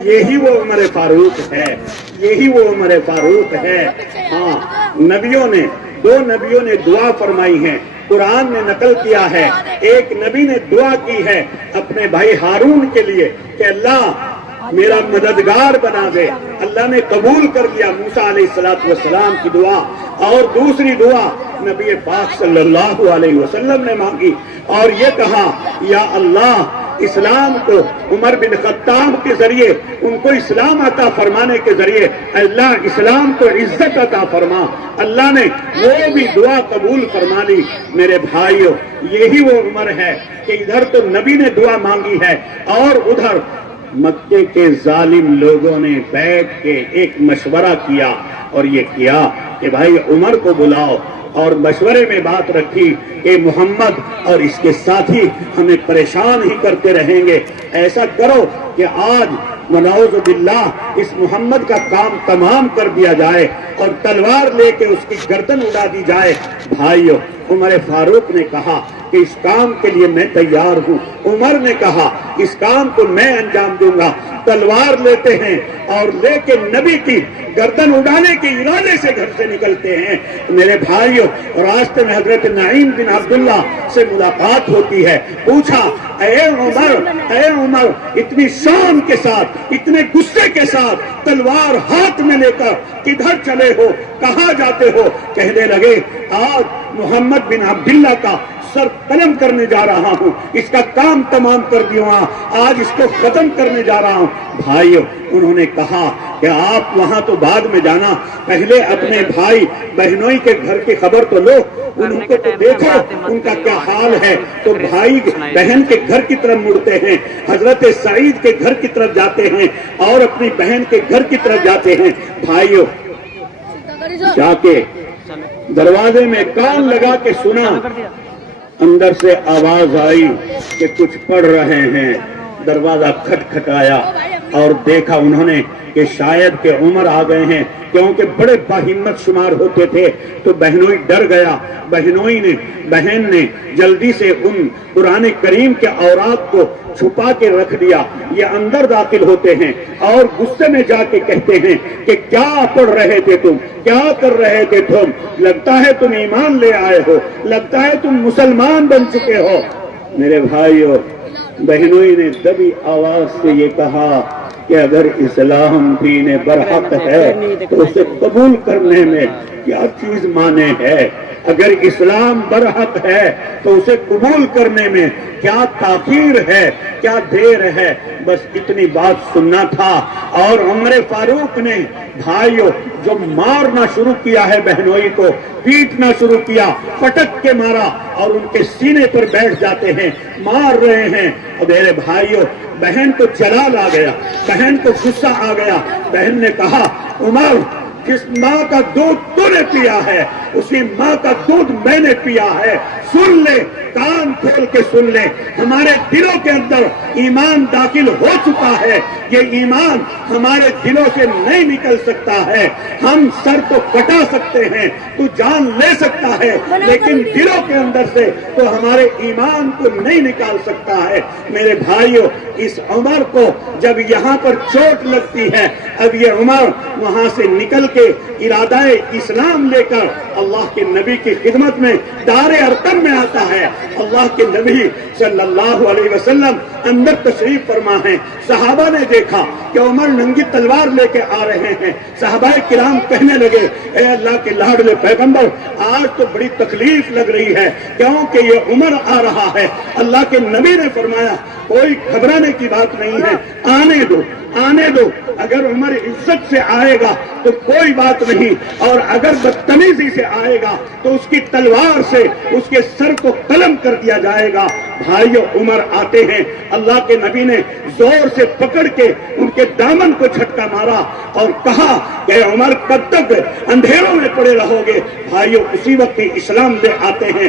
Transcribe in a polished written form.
یہی وہ عمر فاروق ہے، یہی وہ عمر فاروق ہے۔ ہاں، دو نبیوں نے دعا فرمائی ہے، قرآن نے نقل کیا ہے۔ ایک نبی نے دعا کی ہے اپنے بھائی ہارون کے لیے کہ اللہ میرا مددگار بنا دے، اللہ نے قبول کر لیا موسیٰ علیہ السلام کی دعا۔ اور دوسری دعا نبی پاک صلی اللہ علیہ وسلم نے مانگی اور یہ کہا یا اللہ اسلام کو عمر بن خطاب کے ذریعے ان کو اسلام عطا فرمانے کے ذریعے اللہ اسلام کو عزت عطا فرما۔ اللہ نے وہ بھی دعا قبول فرما لی۔ میرے بھائیو، یہی وہ عمر ہے کہ ادھر تو نبی نے دعا مانگی ہے اور ادھر مکے کے ظالم لوگوں نے بیٹھ کے ایک مشورہ کیا اور یہ کیا کہ بھائی عمر کو بلاؤ، اور مشورے میں بات رکھی کہ محمد اور اس کے ساتھی ہمیں پریشان ہی کرتے رہیں گے، ایسا کرو کہ آج ونعوذ باللہ اس محمد کا کام تمام کر دیا جائے اور تلوار لے کے اس کی گردن اڑا دی جائے۔ بھائیو، عمر فاروق نے کہا کہ اس کام کے لیے میں تیار ہوں۔ عمر نے کہا اس کام کو میں انجام دوں گا۔ تلوار لیتے ہیں اور لے کے نبی کی گردن اڑانے کے ارادے سے گھر سے نکلتے ہیں۔ میرے بھائیو، راستے میں حضرت نعیم بن عبداللہ سے ملاقات ہوتی ہے۔ پوچھا اے عمر اتنی شان کے ساتھ، اتنے غصے کے ساتھ تلوار ہاتھ میں لے کر کدھر چلے ہو، کہاں جاتے ہو؟ کہنے لگے آج محمد بن عبداللہ کا سر قلم کرنے جا رہا ہوں، اس کا کام تمام کر دیا، آج اس کو ختم کرنے جا رہا ہوں۔ بھائیو، انہوں نے کہا کہ آپ وہاں تو بعد میں جانا، پہلے اپنے بھائی بہنوئی کے گھر کی خبر تو لو، ان کو تو دیکھو ان کا کیا حال ہے۔ تو بھائی بہن کے گھر کی طرف مڑتے ہیں، حضرت سعید کے گھر کی طرف جاتے ہیں اور اپنی بہن کے گھر کی طرف جاتے ہیں۔ بھائیو، جا کے دروازے میں کان لگا کے سنا، اندر سے آواز آئی کہ کچھ پڑھ رہے ہیں۔ دروازہ کھٹکھٹایا اور دیکھا انہوں نے کہ شاید کہ عمر آ گئے ہیں، کیونکہ بڑے باہمت شمار ہوتے تھے۔ تو بہنوئی ڈر گیا، بہن نے جلدی سے ان قرآن کریم کے اوراق کو چھپا کے رکھ دیا۔ یہ اندر داخل ہوتے ہیں اور غصے میں جا کے کہتے ہیں کہ کیا پڑھ رہے تھے تم، کیا کر رہے تھے تم؟ لگتا ہے تم ایمان لے آئے ہو، لگتا ہے تم مسلمان بن چکے ہو۔ میرے بھائیو، بہنوئی نے دبی آواز سے یہ کہا کہ اگر اسلام دین برحق ہے تو اسے قبول کرنے میں کیا چیز مانے ہے؟ اگر اسلام برحق ہے تو اسے قبول کرنے میں کیا تاخیر ہے، کیا دیر ہے؟ بس اتنی بات سننا تھا۔ اور عمر فاروق نے بھائیوں جو مارنا شروع کیا ہے بہنوئی کو، پیٹنا شروع کیا، پٹک کے مارا اور ان کے سینے پر بیٹھ جاتے ہیں، مار رہے ہیں۔ اور میرے بھائیوں، بہن کو جلال آ گیا، بہن کو غصہ آ گیا۔ بہن نے کہا عمر، جس ماں کا دودھ تو نے پیا ہے اسی ماں کا دودھ میں نے پیا ہے۔ سن لے، کان کھول کے سن لے، ہمارے دلوں کے اندر ایمان داخل ہو چکا ہے، یہ ایمان ہمارے دلوں سے نہیں نکل سکتا ہے۔ ہم سر کو کٹا سکتے ہیں، تو جان لے سکتا ہے، لیکن دلوں کے اندر سے تو ہمارے ایمان کو نہیں نکال سکتا ہے۔ میرے بھائیوں، اس عمر کو جب یہاں پر چوٹ لگتی ہے، اب یہ عمر وہاں سے نکل کے ارادہ اسلام لے کر اللہ کے نبی کی خدمت میں دار ارقم میں آتا ہے۔ اللہ کے نبی صلی اللہ علیہ وسلم اندر تشریف فرما ہے۔ صحابہ نے دیکھا کہ عمر ننگی تلوار لے کے آ رہے ہیں۔ صحابہ کرام کہنے لگے اے اللہ کے لاڈلے پیغمبر، آج تو بڑی تکلیف لگ رہی ہے کیونکہ یہ عمر آ رہا ہے۔ اللہ کے نبی نے فرمایا کوئی گھبرانے کی بات نہیں ہے، آنے دو، آنے دو۔ اگر عمر عزت سے آئے گا تو کوئی بات نہیں، اور اگر بدتمیزی سے آئے گا تو اس کی تلوار سے اس کے سر کو قلم کر دیا جائے گا۔ بھائیو، عمر آتے ہیں، اللہ کے نبی نے زور سے پکڑ کے ان کے دامن کو جھٹکا مارا اور کہا کہ عمر کب تک اندھیروں میں پڑے رہو گے؟ بھائیو، اسی وقت اسلام لے آتے ہیں۔